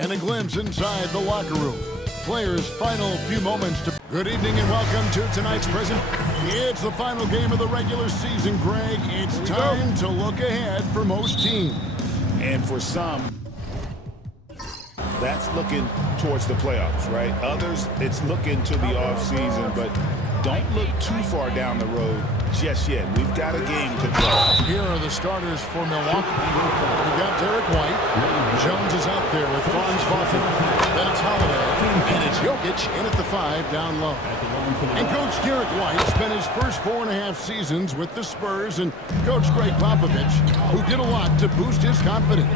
And a glimpse inside the locker room. Players' final few moments to... Good evening and welcome to tonight's present. It's the final game of the regular season, Greg. It's time to look ahead for most teams. And for some, that's looking towards the playoffs, right? Others, it's looking to the offseason, but don't look too far down the road just yet. We've got a game to play. Here are the starters for Milwaukee. We've got Derek White. Jones is out there with Franz Wagner. Then it's Holiday. And it's Jokic in at the 5 down low. And Coach Derek White spent his first 4.5 seasons with the Spurs and Coach Greg Popovich, who did a lot to boost his confidence.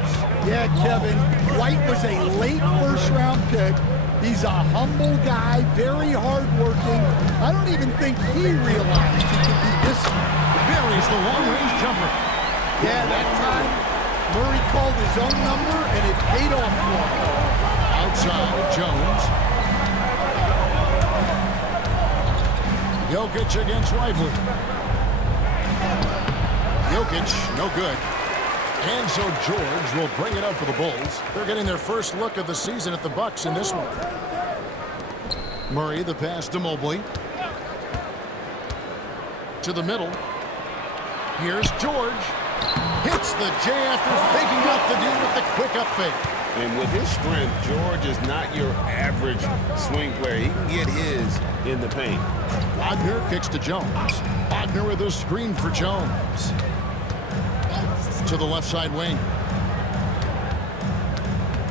Yeah, Kevin, White was a late first-round pick. He's a humble guy, very hard-working. I don't even think he realized he could be this good. Buries the long-range jumper. Yeah, that time, Murray called his own number, and it paid off for him. Outside, Jones. Jokic against Lively. Jokic, no good. And so George will bring it up for the Bulls. They're getting their first look of the season at the Bucks in this one. Murray, the pass to Mobley. To the middle. Here's George. Hits the J after faking out the dude with the quick up fake. And with his strength, George is not your average swing player. He can get his in the paint. Wagner kicks to Jones. Wagner with a screen for Jones. To the left side wing.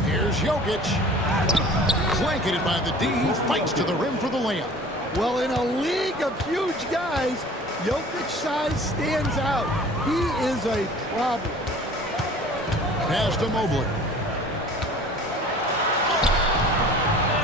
Here's Jokic. Flanking it by the D. He fights to the rim for the layup. Well, in a league of huge guys, Jokic's size stands out. He is a problem. Pass to Mobley.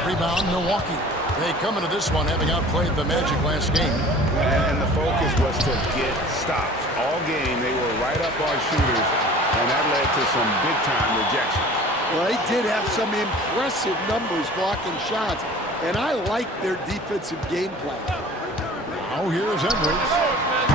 Rebound, Milwaukee. They come into this one having outplayed the Magic last game. And the focus was to get stops. All game, they were right up on shooters, and that led to some big-time rejections. Well, they did have some impressive numbers blocking shots, and I like their defensive game plan. Now here's Edwards.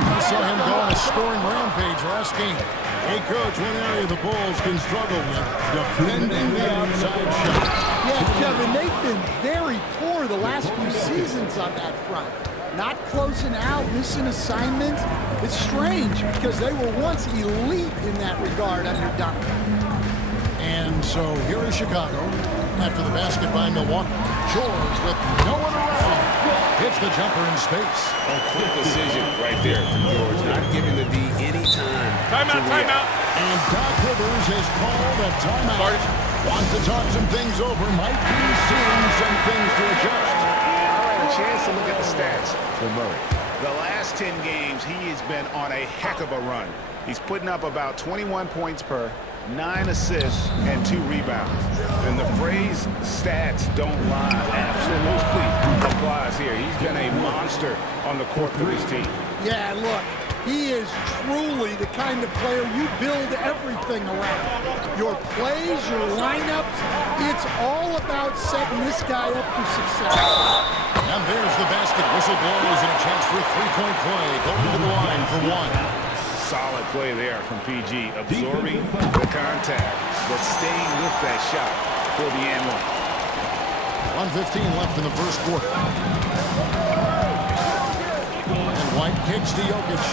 We saw him go on a scoring rampage last game. Hey, Coach, one area the Bulls can struggle with, defending the outside shot. Yeah, Kevin, they've been very poor the last few seasons on that front. Not closing out, missing assignments. It's strange because they were once elite in that regard under Duncan. And so here is Chicago. After the basket by Milwaukee, George with no one around. Hits the jumper in space. A quick decision right there from George, not giving the D any time. Timeout. And Doc Rivers has called a timeout. Wants to talk some things over. Might be seeing some things to adjust. A chance to look at the stats for Murray. The last 10 games, he has been on a heck of a run. He's putting up about 21 points per, 9 assists, and 2 rebounds. And the phrase stats don't lie absolutely applies here. He's been a monster on the court for this team. Yeah, look, he is truly the kind of player you build everything around. Your plays, your lineups, it's all about setting this guy up for success. And there's the basket. Whistle blows and a chance for a three-point play. Going to the line for one. Solid play there from PG, absorbing the contact, but staying with that shot for the and one. 1:15 left in the first quarter. And White kicks to Jokic.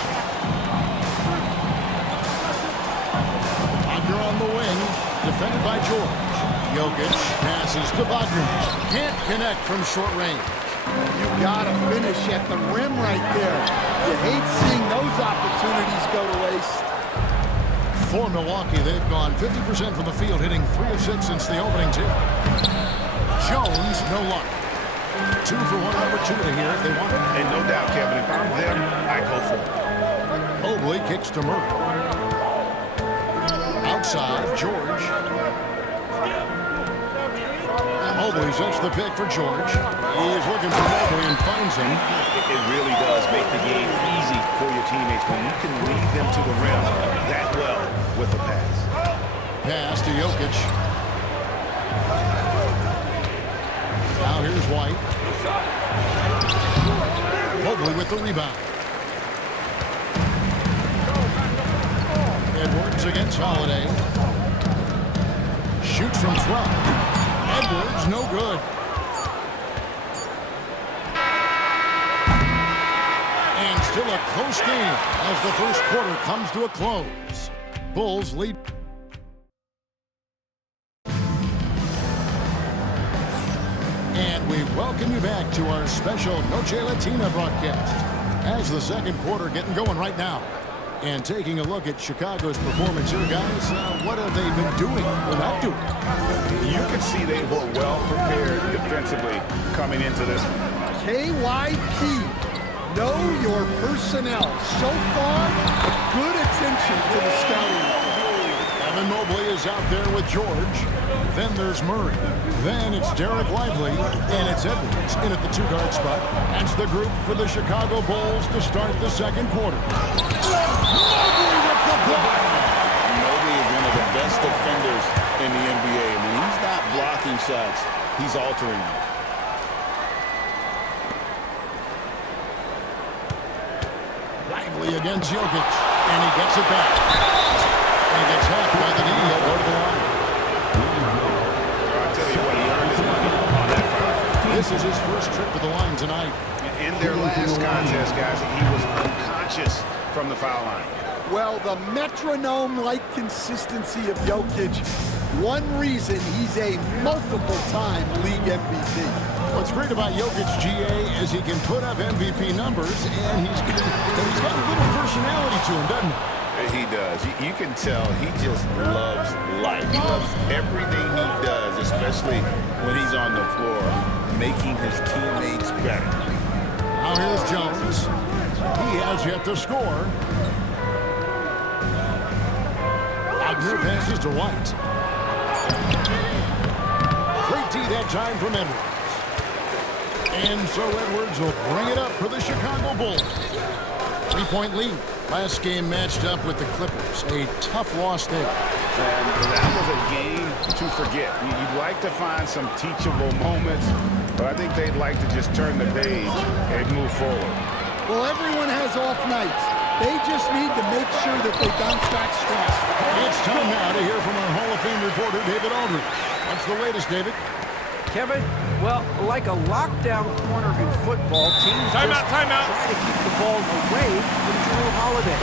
Wagner on the wing, defended by George. Jokic passes to Wagner. Can't connect from short range. You gotta finish at the rim right there. You hate seeing those opportunities go to waste. For Milwaukee, they've gone 50% from the field, hitting 3 of 6 since the opening tip. Jones, no luck. 2 for 1 opportunity here if they want it. And no doubt, Kevin, if I'm them, I go for it. Mobley kicks to Murray. Outside, George. Mobley sets the pick for George. He is looking for Mobley and finds him. It really does make the game easy for your teammates when you can lead them to the rim that well with a pass. Pass to Jokic. Now here's White. Mobley with the rebound. Edwards against Holiday. Shoots from 12. Edwards, no good. And still a close game as the first quarter comes to a close. Bulls lead. And we welcome you back to our special Noche Latina broadcast as the second quarter getting going right now. And taking a look at Chicago's performance here, guys, what have they been doing or not doing? You can see they were well prepared defensively coming into this one. KYP, know your personnel. So far, good attention to the scouting. Evan Mobley is out there with George. Then there's Murray. Then it's Derek Lively. And it's Edwards in at the two-guard spot. That's the group for the Chicago Bulls to start the second quarter. Mobley with the block. Mobley is one of the best defenders in the NBA. I mean, he's not blocking shots. He's altering them. Lively against Jokic. And he gets it back. And he gets hacked by the knee. He'll go to the line. I'll tell you what, he earned his money on that foul. This is his first trip to the line tonight. In their last contest, guys, he was unconscious from the foul line. Well, the metronome-like consistency of Jokic, one reason he's a multiple-time league MVP. What's great about Jokic, GA, is he can put up MVP numbers, and he's got a little personality to him, doesn't he? He does. You can tell he just loves life. He loves everything he does, especially when he's on the floor, making his teammates better. Now here's Jones. He has yet to score. Wagner passes to White. Great D that time from Edwards. And so Edwards will bring it up for the Chicago Bulls. 3-point lead. Last game matched up with the Clippers. A tough loss there. And that was a game to forget. You'd like to find some teachable moments, but I think they'd like to just turn the page and move forward. Well, everyone has off nights. They just need to make sure that they bounce back strong. It's time now to hear from our Hall of Fame reporter, David Aldridge. What's the latest, David? Kevin, well, like a lockdown corner in football, teams try to keep the ball away from Drew Holiday.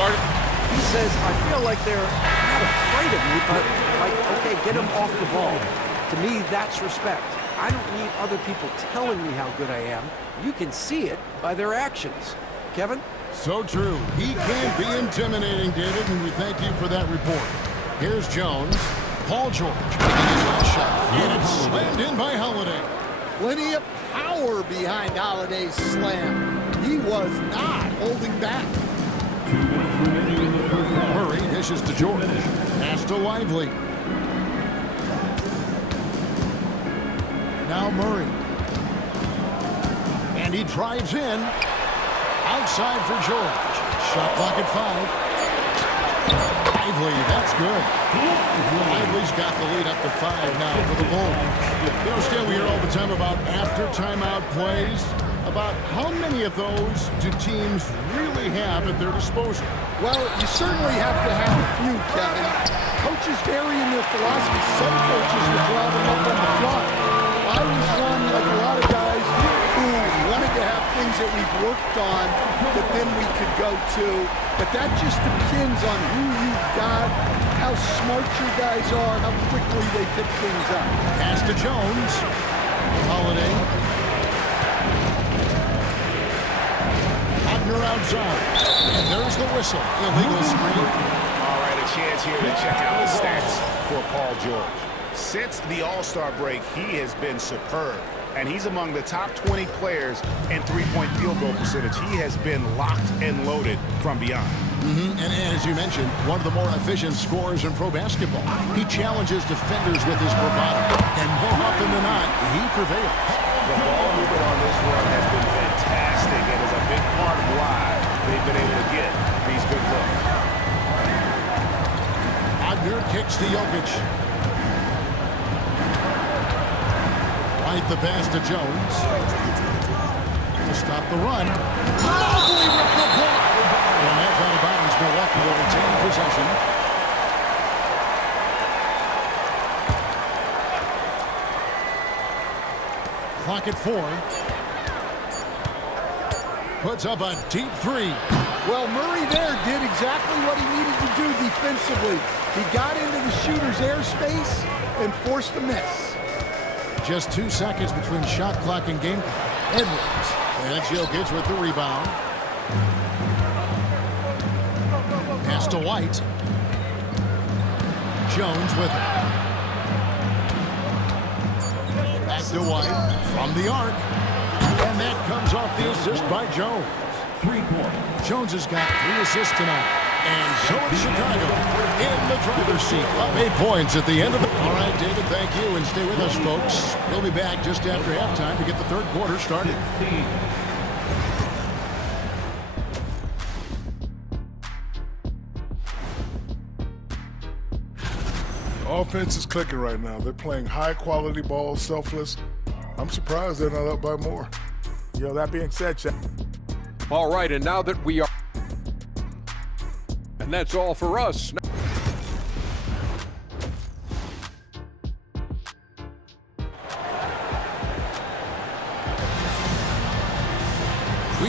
He says, I feel like they're not afraid of me, but like, okay, get him off the ball. To me, that's respect. I don't need other people telling me how good I am. You can see it by their actions. Kevin? So true. He can be intimidating, David, and we thank you for that report. Here's Jones. Paul George making his last shot. And it's slammed in by Holiday. Plenty of power behind Holiday's slam. He was not holding back. Murray dishes to George. Pass to Lively. Now Murray. And he drives in. Outside for George. Shot clock at 5. Lively, that's good. Lively's got the lead up to 5 now for the Bulls. You know, Stan, we hear all the time about after timeout plays. About how many of those do teams really have at their disposal? Well, you certainly have to have a few, Kevin. Coaches vary in their philosophy. Some coaches will draw them up on the fly. I was one, like a lot of guys, who wanted to have things that we've worked on that then we could go to. But that just depends on who you've got, how smart your guys are, how quickly they pick things up. Pass to Jones. Holiday. Wagner outside. And there's the whistle. Illegal screen. All right, a chance here to check out the stats for Paul George. Since the All-Star break, he has been superb. And he's among the top 20 players in three-point field goal percentage. He has been locked and loaded from beyond. And as you mentioned, one of the more efficient scorers in pro basketball. He challenges defenders with his bravado. And more often than not, he prevails. The ball movement on this run has been fantastic and is a big part of why they've been able to get these good looks. Wagner kicks to Jokic. Right the pass to Jones. To stop the run. Mobley with the block. And that's out of bounds. Milwaukee will retain possession. Clock at 4. Puts up a deep 3. Well, Murray there did exactly what he needed to do defensively. He got into the shooter's airspace and forced a miss. Just 2 seconds between shot clock and game clock. Edwards. And it's Jokic with the rebound. Pass to White. Jones with it. Back to White from the arc. And that comes off the assist by Jones. Jones has got 3 assists tonight. And so it's Chicago in the driver's seat. Up 8 points at the end of it. All right, David, thank you. And stay with us, folks. We'll be back just after halftime to get the third quarter started. Offense is clicking right now. They're playing high-quality ball, selfless. I'm surprised they're not up by more. That being said, Shaq. All right, and now that we are... And that's all for us. We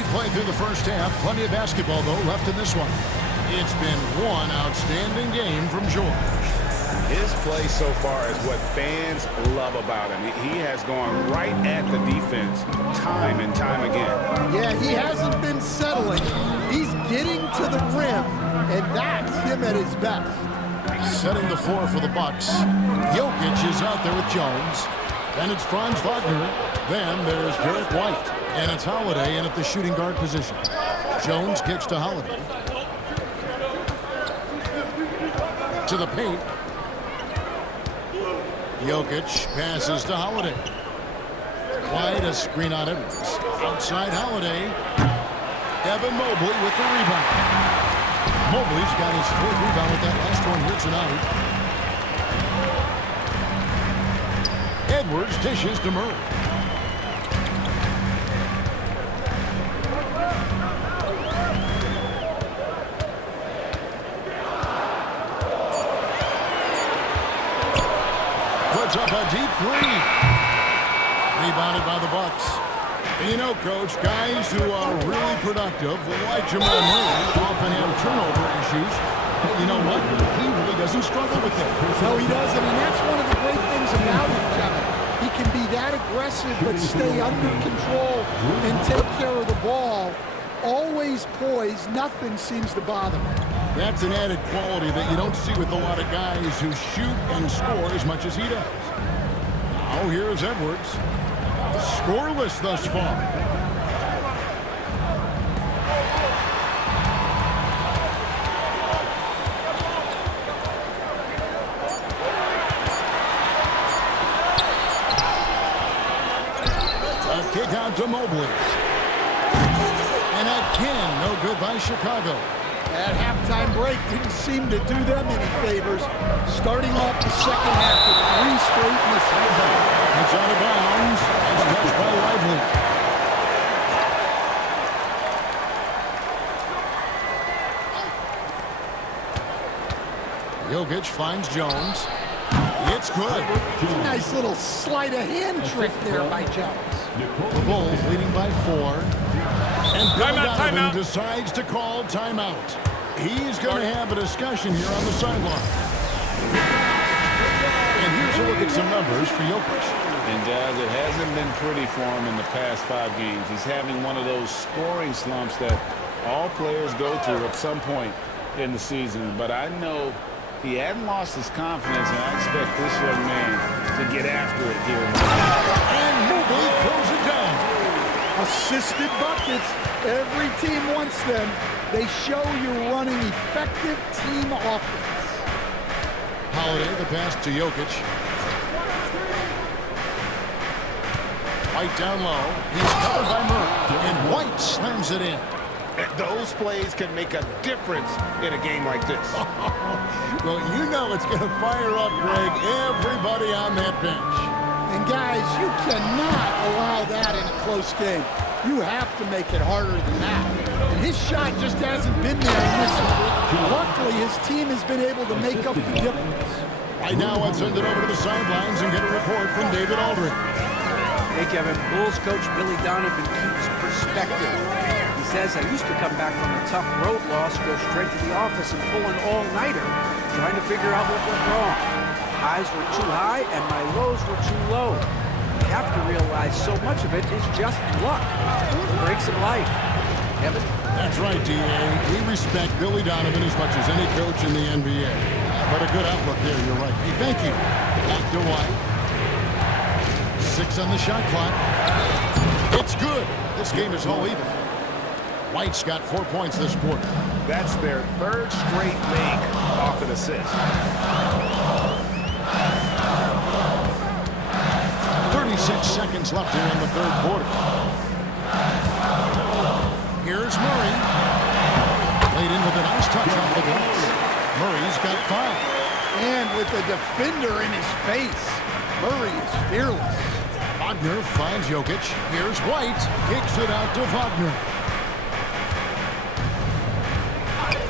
played through the first half. Plenty of basketball, though, left in this one. It's been one outstanding game from George. His play so far is what fans love about him. He has gone right at the defense time and time again. Yeah, he hasn't been settling. He's getting to the rim, and that's him at his best. Setting the floor for the Bucks. Jokic is out there with Jones. Then it's Franz Wagner. Then there's Derek White. And it's Holiday in at the shooting guard position. Jones kicks to Holiday. To the paint. Jokic passes to Holiday. White, a screen on Edwards. Outside Holiday. Evan Mobley with the rebound. Mobley's got his 4th rebound with that last one here tonight. Edwards dishes to Murray. Puts up a deep 3. Rebounded by the Bucks. And you know, Coach, guys who are really productive, like Jamal Murray, often have turnover issues. But you know what? He really doesn't struggle with that. No, he doesn't, and that's one of the great things about him, Kevin. He can be that aggressive but stay under control and take care of the ball. Always poised. Nothing seems to bother him. That's an added quality that you don't see with a lot of guys who shoot and score as much as he does. Now here's Edwards. Scoreless thus far. A kick out to Mobley. And again, no good by Chicago. That halftime break didn't seem to do them any favors. Starting off the second half with 3 straight misses. It's out of bounds. It's touched by Lively. Jokic finds Jones. It's good. It's a nice little sleight of hand trick there by Jones. The Bulls leading by 4. And Bill Donovan decides to call timeout. He's going to have a discussion here on the sideline. And here's a look at some numbers for Jokic. And guys, it hasn't been pretty for him in the past 5 games. He's having one of those scoring slumps that all players go through at some point in the season. But I know he hadn't lost his confidence, and I expect this young man to get after it here. And Moogle throws it down. Assisted buckets. Every team wants them. They show you're running effective team offense. Holiday, the pass to Jokic. White down low. He's covered by Murray. And White slams it in. Those plays can make a difference in a game like this. Well, you know it's going to fire up, Greg, everybody on that bench. And guys, you cannot allow that in a close game. You have to make it harder than that. And his shot just hasn't been there in this one. Luckily, his team has been able to make up the difference. Right now, let's send it over to the sidelines and get a report from David Aldridge. Hey, Kevin, Bulls coach Billy Donovan keeps perspective. He says, I used to come back from a tough road loss, go straight to the office and pull an all-nighter, trying to figure out what went wrong. My highs were too high and my lows were too low. You have to realize so much of it is just luck. The breaks of life. Kevin? That's right, D.A. We respect Billy Donovan as much as any coach in the NBA. But a good outlook there, you're right. Hey, thank you. Back to White. 6 on the shot clock. It's good. This game is all even. White's got 4 points this quarter. That's their third straight make off an assist. 36 seconds left here in the third quarter. Here's Murray. Laid in with a nice touch off the glass. Murray's got 5. And with a defender in his face, Murray is fearless. Wagner finds Jokic. Here's White. Kicks it out to Wagner.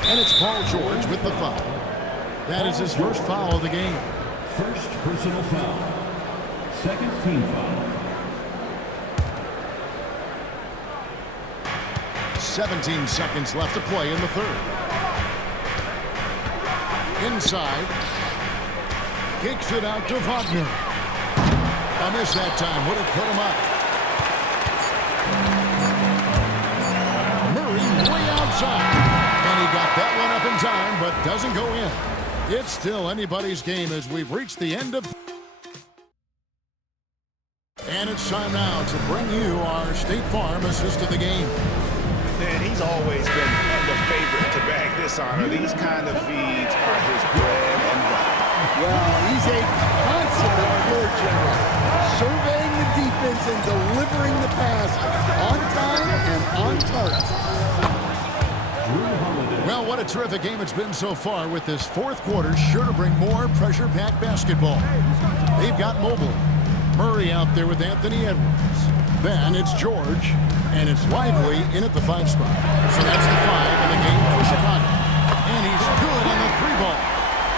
And it's Paul George with the foul. That is his first foul of the game. First personal foul. Second team foul. 17 seconds left to play in the third. Inside. Kicks it out to Wagner. A miss that time. Would have put him up. Murray way outside. And he got that one up in time, but doesn't go in. It's still anybody's game as we've reached the end of... And it's time now to bring you our State Farm assist of the game. And he's always been the favorite to bag this honor. These kind of feeds are his bread and butter. Well, he's a consummate floor general, surveying the defense and delivering the pass on time and on target. Well, what a terrific game it's been so far, with this fourth quarter sure to bring more pressure-packed basketball. They've got Moogle. Murray out there with Anthony Edwards. Then it's George, and it's Lively in at the 5 spot. So that's the 5 in the game for Chicago. And he's good on the 3 ball.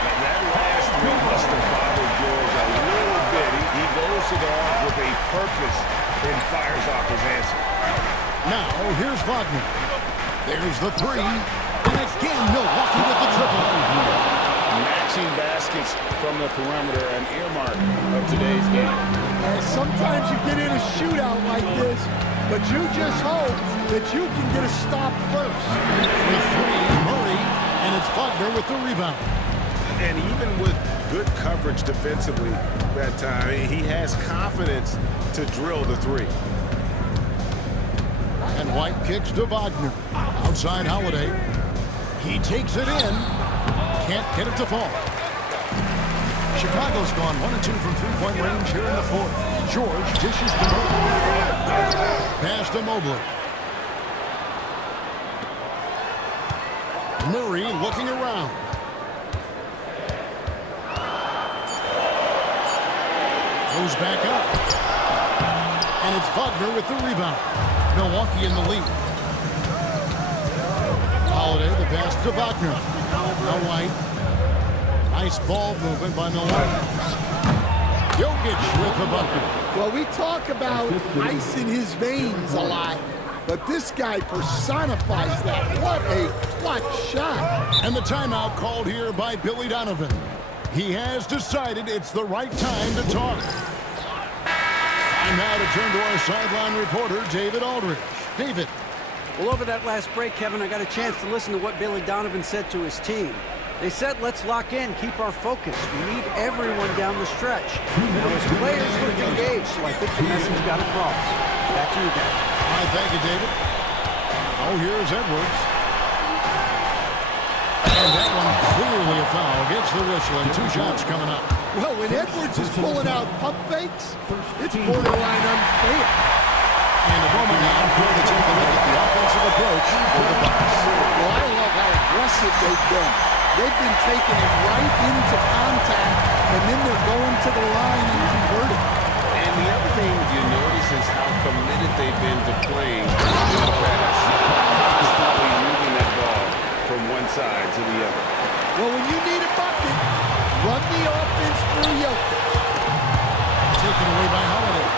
And that last one must have bothered George a little bit. He goes to the arc with a purpose and fires off his answer. Now, here's Wagner. There's the 3. And again, Milwaukee with the triple. Matching baskets from the perimeter, an earmark of today's game. Sometimes you get in a shootout like this, but you just hope that you can get a stop first. The 3, Murray, and it's Wagner with the rebound. And even with good coverage defensively that time, he has confidence to drill the 3. And White kicks to Wagner. Outside Holiday. He takes it in. Can't get it to fall. Chicago's gone 1 and 2 from 3-point range here in the fourth. George dishes to Murray. Pass to Mobley. Murray looking around. Goes back up. And it's Wagner with the rebound. Milwaukee in the lead. Holiday, the pass to Wagner. Now White. Nice ball movement by Milwaukee. Jokic with the bucket. Well, we talk about ice in his veins a lot, but this guy personifies that. What a clutch shot. And the timeout called here by Billy Donovan. He has decided it's the right time to talk. And now to turn to our sideline reporter, David Aldridge. David. Well, over that last break, Kevin, I got a chance to listen to what Billy Donovan said to his team. They said, let's lock in, keep our focus. We need everyone down the stretch. Now, his players look engaged, so I think the message got across. Back to you, guys. All right, thank you, David. Oh, here's Edwards. And that one clearly a foul. Gets the whistle, and 2 shots coming up. Well, when Edwards is pulling out pump fakes, it's borderline unfair. And a moment now, going to take a look at the offensive approach for the Bucks. Well, I love how aggressive they've been. They've been taking it right into contact, and then they're going to the line and converting. And the other thing you notice is how committed they've been to playing in the pass. Constantly moving that ball from one side to the other. Well, when you need a bucket, run the offense through Jokic. Taken away by Holiday.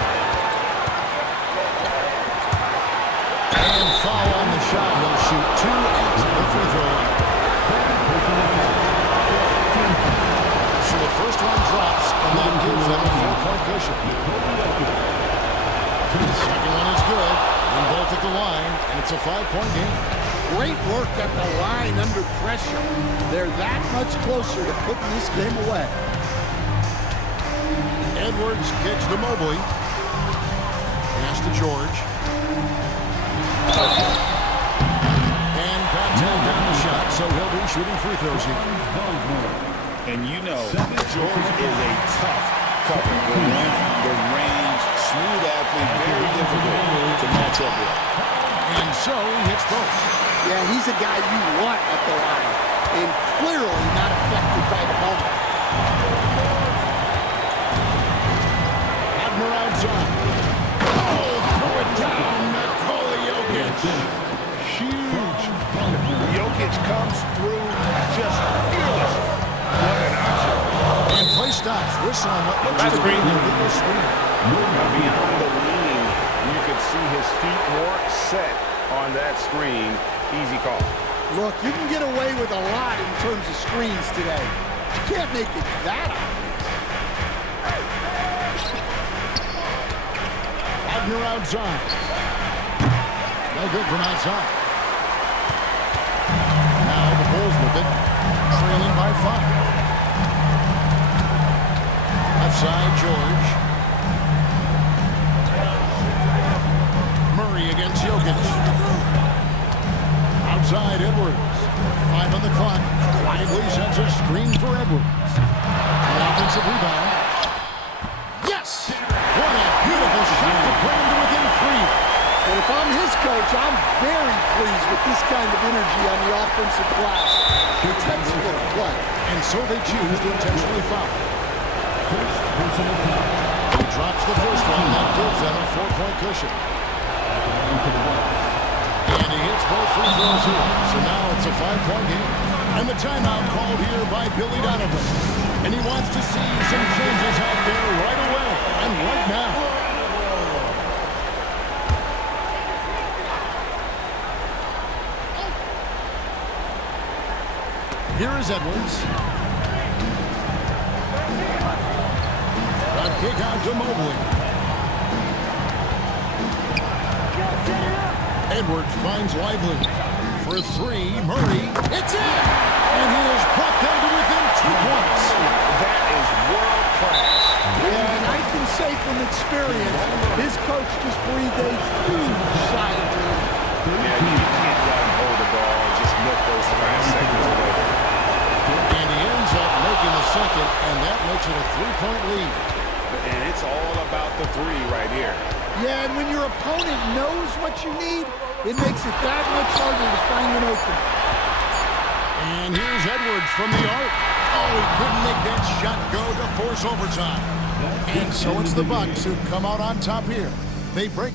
And foul on the shot. He'll shoot 2 at the free throw line. So the first one drops, and that gives them a 4-point cushion. The second one is good, and both at the line, and it's a 5-point game. Great work at the line under pressure. They're that much closer to putting this game away. Edwards kicks to Mobley. Pass to George. And contact on the shot, so he'll be shooting free throws here. And you know, George is a tough cover. The length, the range, smooth athlete, very difficult to match up with. And so he hits both. Yeah, he's a guy you want at the line, and clearly not affected by the moment. Abner outside. Oh, throw it down, Nikola Jokic. Huge. Jokic comes through just fearless. What an option. And play stops. Whistle on what looks to be an illegal screen. Now beyond the lean, you could see his feet more set on that screen. Easy call. Look, you can get away with a lot in terms of screens today. You can't make it that obvious. Abner outside. No good from outside. Now the Bulls with it, trailing by 5. Left side, George. Murray against Jokic. Outside, Edwards. 5 on the clock. Lively sends a screen for Edwards. The offensive rebound. Yes! What a beautiful shot to bring him to within 3. And if I'm his coach, I'm very pleased with this kind of energy on the offensive glass. Textbook play. And so they choose to intentionally foul. He drops the first one. That gives them a 4-point cushion. And he hits both free throws here. So now it's a 5-point game. And the timeout called here by Billy Donovan. And he wants to see some changes out there right away and right now. Here is Edwards. A kick out to Mobley. Edwards finds Lively. For 3, Murray. It's in! And he has brought them to within 2 points. That is world class. Yeah, and I can say from experience, his coach just breathed a huge sigh of relief. Yeah, you can't let him hold the ball and just milk those 5 seconds away. And he ends up making the second, and that makes it a 3-point lead. And it's all about the 3 right here. Yeah, and when your opponent knows what you need, it makes it that much harder to find an opening. And here's Edwards from the arc. Oh, he couldn't make that shot go to force overtime. And so it's the Bucks who come out on top here. They break